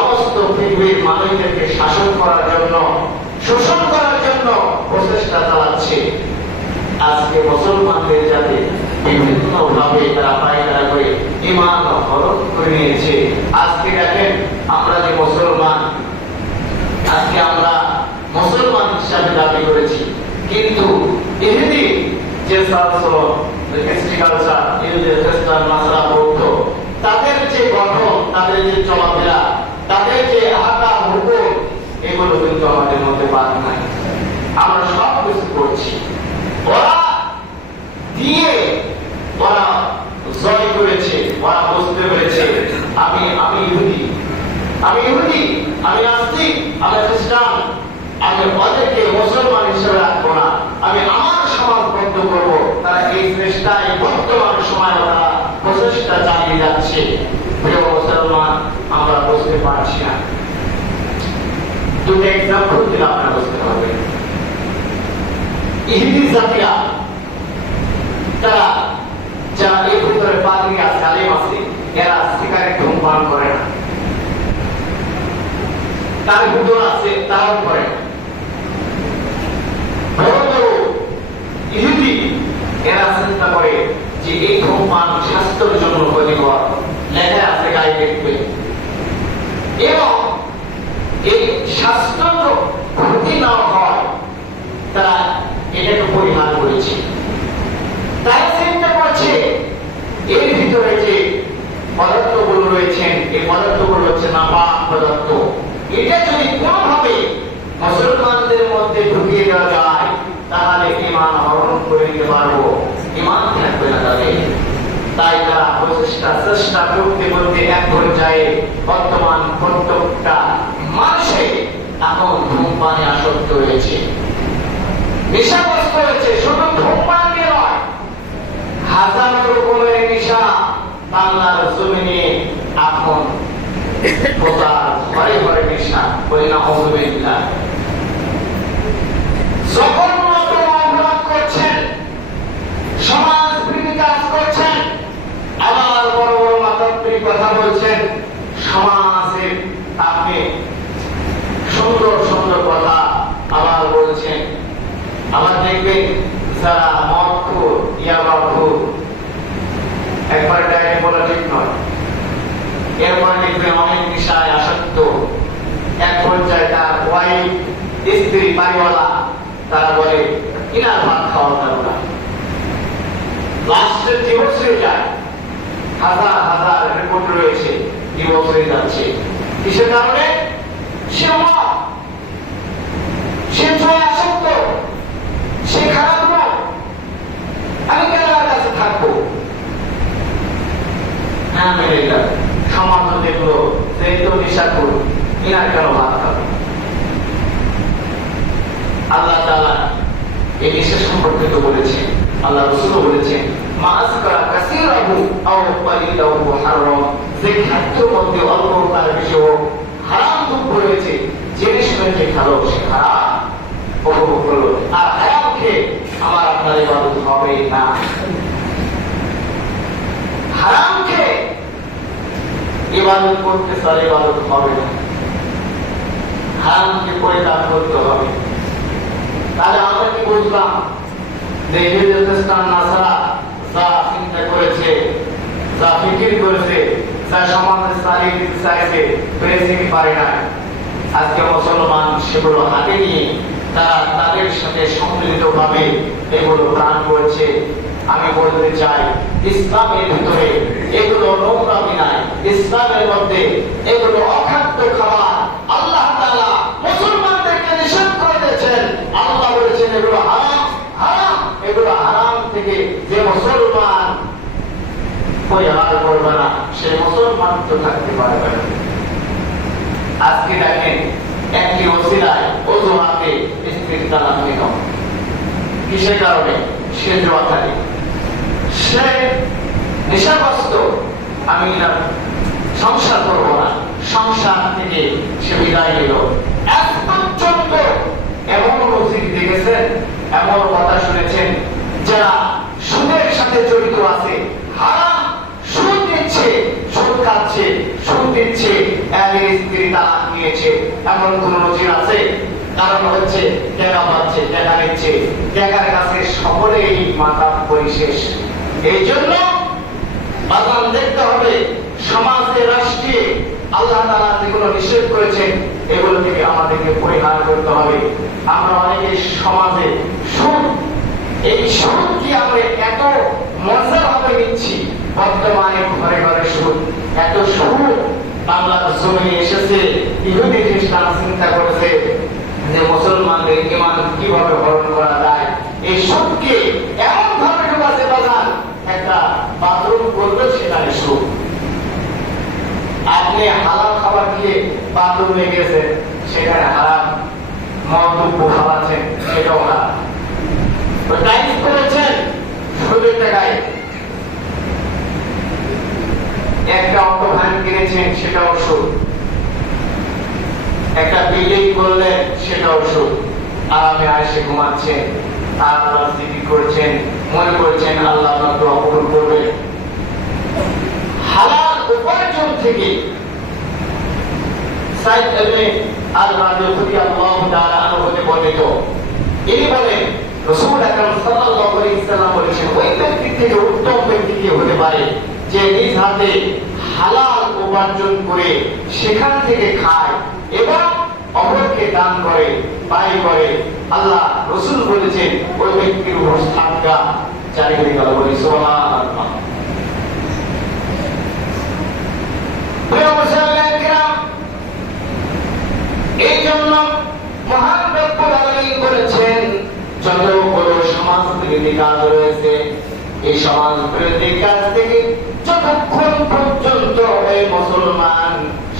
সমস্ত পৃথিবীর মানুষদেরকে শাসন করার জন্য, শোষণ করার জন্য প্রচেষ্টা চালাচ্ছে। আজকে মুসলমানদের যাতে বিভিন্ন ভাবে তারা পায়তারা করে ঈমান হরণ করে নিয়েছে। আজকে দেখেন আমরা যে মুসলমান, আজকে আমরা মুসলমান হিসাবে দাবি করেছি, কিন্তু ইহুদি যে কালচার, ইহুদি খ্রিস্টান নাসারা বৌদ্ধ, তাদের যে গঠন, তাদের যে চলাফেরা, তাদের যে আকার হুকুম, এগুলো কিন্তু আমাদের মধ্যে বাদ নাই। আমরা সব কিছু করছি, ওরা দিয়ে ওরা জয় করেছে, ওরা বুঝতে পেরেছে আমি ইহুদি, আমি নাস্তিক, আমি খ্রিস্টান, আমি ওদেরকে মুসলমান হিসেবে রাখবো না, আমি আমার সমাজ বদ্ধ করবো। তারা এই চেষ্টায় বর্তমান সময় তারা প্রচেষ্টা চালিয়ে যাচ্ছে। প্রিয় মুসলমান, আমরা বুঝতে পারছি না। দুটো এক্সাম্পল দিলে আপনারা বুঝতে পারবেন। ইহুদি জাতিরা, তারা যারা এই ভিতরে পাদ্রী আছে, আলেম আছে, এরা সিগারেট ধূমপান করে না। তার ভিতর আছে, তারাও করে না। বড় বড় ইহুদি এরা চিন্তা করে যে এই ধূমপান স্বাস্থ্যের জন্য ক্ষতিকর, লেখা আছে গায়ে দেখবে, এবং এই স্বাস্থ্য ক্ষতি না হয় তারা এটাকে পরিহার করেছে। তারা চিন্তা করছে এর ভিতরে যে পদার্থগুলো রয়েছেন, এই পদার্থগুলো হচ্ছে নাপাক পদার্থ। এটা যদি কোনোভাবে মুসলমানদের মধ্যে ঢুকিয়ে দেওয়া যায়, তাহলে ঈমান আহরণ করে নিতে পারবো, ঈমান থাকবে না তাদের। তাই তারা চেষ্টা করতে করতে এক পর্যায়ে বর্তমান প্রত্যেকটা মানুষে এখন ধূমপানে আসক্ত হয়েছে, নেশাগ্রস্ত হয়েছে। শুধু ধূমপান নিয়ে নয়, হাজার রকমের নেশা বাংলার জমিনে এখন ঘরে ঘরে নেশা। বলি না আউযুবিল্লাহ। জঘন্যতম অপরাধ করছেন, সমাজ বিরোধী কাজ করছেন, আবার বড় বড় মাতাব্বরি কথা বলছেন। সমাজে আপনি সুন্দর সুন্দর কথা আবার বলছেন। আবার দেখবেন যারা মদখোর, ইয়াবাখোর, একবার ডাইরেক্ট বলা ঠিক নয়, এরপরে দেখবেন অনেক নেশায় আসক্ত। এক পর্যায়ে তার ওয়াইফ, স্ত্রী, বাড়িওয়ালা তারা বলে ইনার ভাত খাওয়া যাবে না, লাস্টে ডিভোর্স হয়ে যায়। হাজার হাজার রিপোর্ট রয়েছে, ডিভোর্স হয়ে যাচ্ছে। কিসের কারণে? সে মদ, সে জয় আসক্ত, সে খারাপ নয়। আমি কেন তার কাছে থাকবো? হ্যাঁ, মেরে গেল। সমাজ দেখলো যেহেতু নেশা করো, ইনার কেন ভাত খাবো? আল্লাহ তাআলা এই নেশা সম্পর্কিত বলেছেন, আল্লাহ রাসূলও বলেছেন, মা আসকারা কাসীরাহু আও কালিলাহু হারাম। যে খাদ্যের মধ্যে অল্প তার বেশি হারাম দ্রব্য রয়েছে, জেনে শুনে যে খালো সে হারাম উপভোগ করলো। আর হারাম খেয়ে আমার আপনার ইবাদত হবে না। হারাম খেয়ে ইবাদত করতে চাইলে ইবাদত হবে না, হারামকে পরিত্যাগ করতে হবে। তাহলে আমরা কি বুঝলাম? যে ইহুদি খ্রিস্টান নাসারা যা চিন্তা করেছে, যা ফিকির করেছে, যা সমাজে চালিয়ে দিতে চাইছে, পেরেছে কি পারে না। আজকে মুসলমান সেগুলো হাতে নিয়ে তারা তাদের সাথে সম্মিলিত ভাবে এগুলো প্রাণ করেছে। আমি বলতে চাই, ইসলামের ভিতরে এগুলো নোংরামি নাই, ইসলামের মধ্যে এগুলো অখাদ্য খাবার। আল্লাহ তাআলা মুসলমানদেরকে নিষেধ করে দিয়েছেন। আল্লাহ বলেছেন এগুলো হারাম, হারাম। এগুলো হারাম থেকে যে মুসলমান পরিহার করবে না, সে মুসলমান তো থাকতে পারবে না। আজকে দেখেন একটি ওসিলায় অজুহাতে স্ত্রীর তালাক নিল। কিসের কারণে? সে জুয়া খেলে, সে নেশাগ্রস্ত। আমি সংসার করবো না, সংসার থেকে সে বিদায় নিল। এক পর্যন্ত এমন নজির দেখেছেন, এমন কথা শুনেছেন যারা সুদের সাথে জড়িত আছে, হারাম সুদ দিচ্ছে, সুদ খাচ্ছে, সুদ দিচ্ছে, এক স্ত্রী তালাক নিয়েছে, এমন কোন নজির আছে? কারণ হচ্ছে টাকা পাচ্ছে, টাকা নিচ্ছে, টাকার কাছে সকলেই মাথা পরিশেষ। এই জন্য বাজান দেখতে হবে সমাজে, রাষ্ট্রে আল্লাহ তাআলা যেগুলো নিষেধ করেছেন এগুলো থেকে আমাদেরকে পরিহার করতে হবে। আমরা অনেকে সমাজে সুদ, এই সুদ কি আমরা এত মজা ভাবে নিচ্ছি, বর্তমানে ঘরে ঘরে সুদ, এত সুদ বাংলার জমিনে এসেছে। ইহুদি খ্রিস্টান চিন্তা করেছে যে মুসলমানদের ঈমান কিভাবে হরণ করা যায়। এই সুদকে এমন ভাবে ঢোকাছে বাজার, একটা বাথরুম করবে সেখানে সুদ। আপনি হালাল খাবার খেয়ে বাথরুমে গেছেন, সেখানে হারাম মদ্যপ খাওয়াচ্ছেন, সেটাও হারাম। টাইলস করেছেন সুদের টাকায়, একটা অটো ভ্যান কিনেছেন সেটাও সুদ, একটা বিল্ডিং করলেন সেটাও সুদ। আরামে আয়েশে ঘুমাচ্ছেন, আর আল্লাহ জিকির করছেন, মনে করছেন আল্লাহ আপনার দোয়া কবুল করবেন। হালাল উপার্জন থেকে সাইদ ইবনে আল-রাবিঈ রাদিয়াল্লাহু তাআলা আনহু হতে বর্ণিত, তিনি বলেন রাসূল আকরাম সাল্লাল্লাহু আলাইহি ওয়াসাল্লাম বলেছেন, ওই ব্যক্তি থেকে উত্তম ব্যক্তি কি হতে পারে যে নিজ হাতে হালাল উপার্জন করে সেখান থেকে খায় এবং অপরকে দান করে, ব্যয় করে। আল্লাহ রাসূল বলেছেন ওই ব্যক্তির উপর সাদকা জারি হয়ে গেল। বলি সুবহানাল্লাহ। প্রিয় মুসলমান কিরাম, এই জন্য মহান রব্বুল আলামিন বলেছেন যতগুলো সমাজ বিরোধী কাজ রয়েছে, এই সমাজ বিরোধী কাজ থেকে যতক্ষণ পর্যন্ত ওই মুসলমান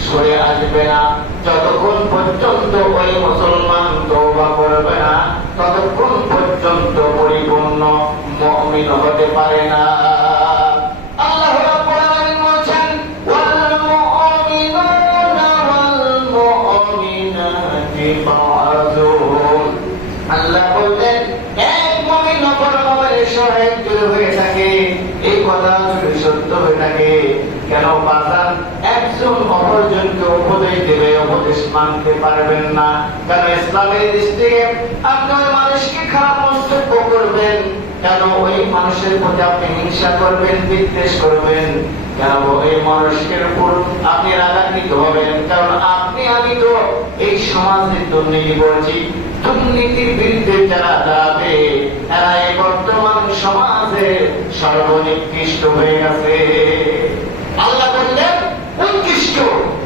সরে আসবে না, যতক্ষণ পর্যন্ত ওই মুসলমান তওবা করবে না, ততক্ষণ পর্যন্ত পরিপূর্ণ মুমিন হতে পারে না। আল্লাহ রাব্বুল আলামিন বলেন ওয়াল মুমিনুনা ওয়াল মুমিনাতি বাযুহুম, আল্লাহ বলেন এক মুমিন অপর মুমিনের সহায়ক যদি হয়ে থাকে, এই কথা যদি সত্য হয়ে থাকে, কেন বাজার একজন অপরজনকে উপদেশ দেবে, উপদেশ মানতে পারবেন না? কেন ইসলামের দৃষ্টিতে আপনি ওই মানুষকে খারাপ মন্তব্য করবেন? কেন ওই মানুষের প্রতি আপনি হিংসা করবেন, বিদ্বেষ করবেন? কেন ওই মানুষের উপর আপনি রাগান্বিত হবেন? কারণ আপনি আমি তো এই সমাজে দুর্নীতি করছি। দুর্নীতির বিরুদ্ধে যারা দাঁড়াবে এরা এই বর্তমান সমাজে সর্বনিকৃষ্ট হয়ে গেছে। আল্লাহ বললেন উৎকৃষ্ট,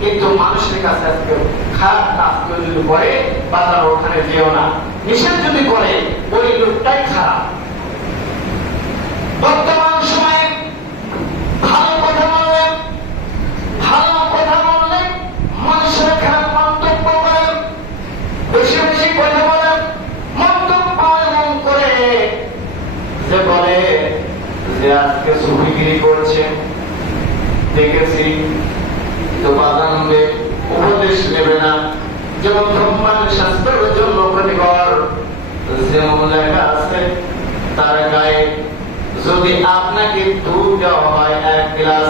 কিন্তু মানুষের কাছে আজকে খারাপ কাজ যদি করে বাজার ওখানে যেও না, নিষেধ যদি করে ওই লোকটাই খারাপ। বর্তমান সময়ে ভালো কথা বললেন, ভালো কথা বললেন মানুষের খারাপ মন্তব্য করেন, বেশি বেশি কথা বলেন, মন্তব্য এমন করে যে বলে যে আজকে সুফিগিরি করছে, দেখেছি তো বাদানবে উপদেশ নেবে না। যেমন ধূমপান স্বাস্থ্যের জন্য ক্ষতিকর, যেমন লেখা আছে তার গায়ে যদি আপনাকে দুধ দেওয়া হয়, এক গ্লাস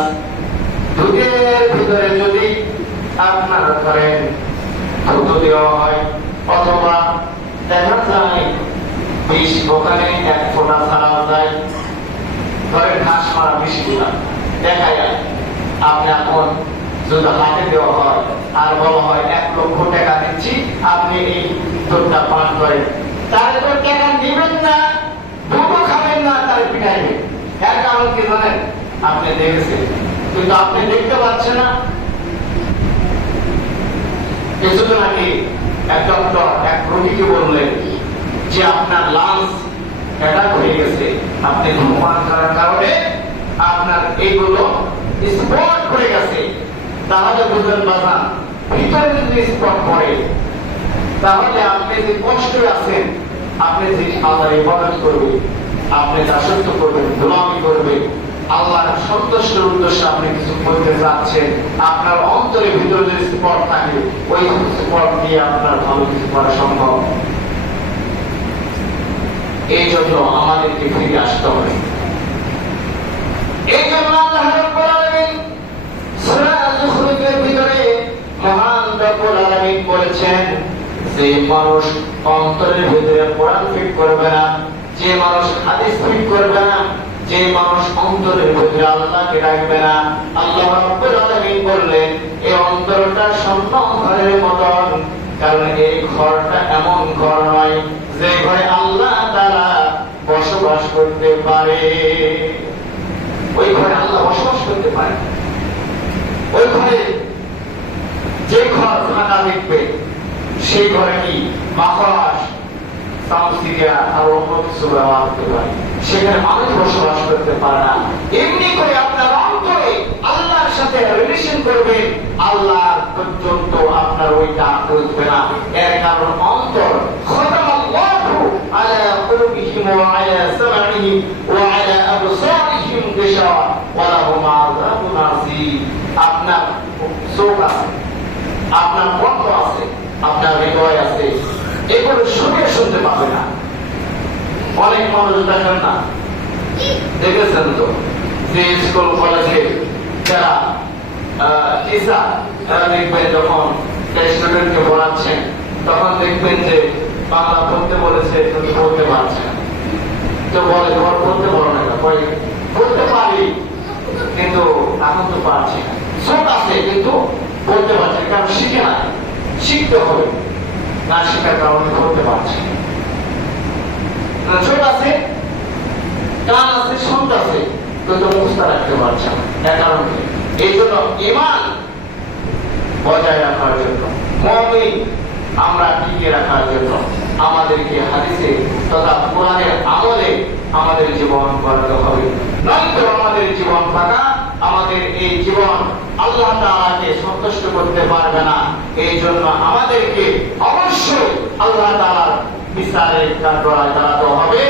দুধের ভিতরে যদি আপনার ধরেন দুধ দেওয়া হয়, অথবা দেখা যায় বিষ ওখানে এক ফোঁটা ছাড়া যায়, ধরেন ঘাস মারা বিষগুলা দেখা যায়, আপনি এখন যদি হাতে দেওয়া হয় আর বলা হয় 1 লক্ষ টাকা দিচ্ছি আপনি এই দুধটা পান করেন, তাহলে তো টাকা দিবেন না, দুধও খাবেন না, তার পিটাইবেন। এর কারণ কি জানেন? আপনি দেখেছেন, কিন্তু আপনি দেখতে পাচ্ছেন না। কিছুদিন আগে এক ডক্টর এক রোগীকে বললেন যে আপনার লাংস অ্যাটাক হয়ে গেছে, আপনি ধূমপান করার কারণে আপনার এইগুলো স্পট করে গেছে। তাহলে বুঝলেন বাজান, ভিতরে যদি স্পট পড়ে তাহলে আপনি যে কষ্টে আছেন, আপনি যে আল্লাহর ইবাদত করবেন, আপনি দাসত্ব করবেন, গোলামি করবেন, আল্লাহর সন্তুষ্টির উদ্দেশ্যে আপনি কিছু করতে যাচ্ছেন, আপনার অন্তরের ভিতরে যদি স্পট থাকে ওই স্পট দিয়ে আপনার ভালো কিছু করা সম্ভব। এই জন্য আমাদেরকে ফিরে আসতে হবে। এই জন্য আল্লাহ রাব্বুল আলামিন সূরা আল-যুখরুফের ভিতরে মহান রাব্বুল আলামিন বলেছেন, যে মানুষ অন্তরের ভিতরে কোরআন ফিট করবে না, যে মানুষ হাদিস ফিট করবে না, যে মানুষ অন্তরের ভিতরে আল্লাহকে রাখবে না, আল্লাহ রাব্বুল আলামিন বললেন এই অন্তরটা শূন্য ঘরের মতন। কারণ এই ঘরটা এমন ঘর নয় যে ঘরে আল্লাহ তাআলা বসবাস করতে পারে। ওই ঘরে আল্লাহ বসবাস করতে পারে। ওই ঘরে যে ঘর ফাঁকা দেখবে সেই ঘরে কি বাতাস, সাউন্ড আর অন্য কিছু ব্যবহার করতে পারে, সেখানে মানুষ বসবাস করতে পারে না। এমনি করে আপনার অন্তরে আল্লাহর সাথে রিলেশন করবেন, আল্লাহ পর্যন্ত আপনার ওইটা উঠবে না। এর কারণ অন্তর খতামাল্লাহু আলা কুলুবিহিম ওয়া আলা সামঈহিম ওয়া আলা আবসারিহিম গিশাওয়া ওয়া লাহুম আযাবুন আযীম। আপনার চোখ আছে, আপনার কণ্ঠ আছে, আপনার হৃদয় আছে, এগুলো শুনতে পাবে না। অনেক মানুষ দেখেন না, দেখেছেন তো যে স্কুল কলেজে যারা টিচার তারা দেখবেন যখন স্টুডেন্টকে পড়াচ্ছেন তখন দেখবেন যে বাংলা পড়তে বলেছে কিন্তু পড়তে পারছে না, তো বলে তোমার পড়তে পারো না, পড়তে পারি কিন্তু এখন তো পারছি না। চোখ আছে কিন্তু পড়তে পারছে কারণ শিখে না, শিখতে হবে, না শেখার কারণে পড়তে পারছে। চোখ আছে, কান আছে, শুনতে আছে কিন্তু মুখস্থ রাখতে পারছে না। এর কারণে এই জন্য ঈমান বজায় রাখার জন্য, মুমিন আমরা টিকে রাখার জন্য আমাদেরকে হাদিসে তথা কোরআনের আমলে আমাদের জীবন গড়তে হবে। নয়তো আমাদের জীবন ফাঁকা, আমাদের এই জীবন আল্লাহ তাআলাকে সন্তুষ্ট করতে পারবে না। এই জন্য আমাদেরকে অবশ্যই আল্লাহ তাআলার বিচারের কাঠগড়ায় দাঁড়াতে হবে।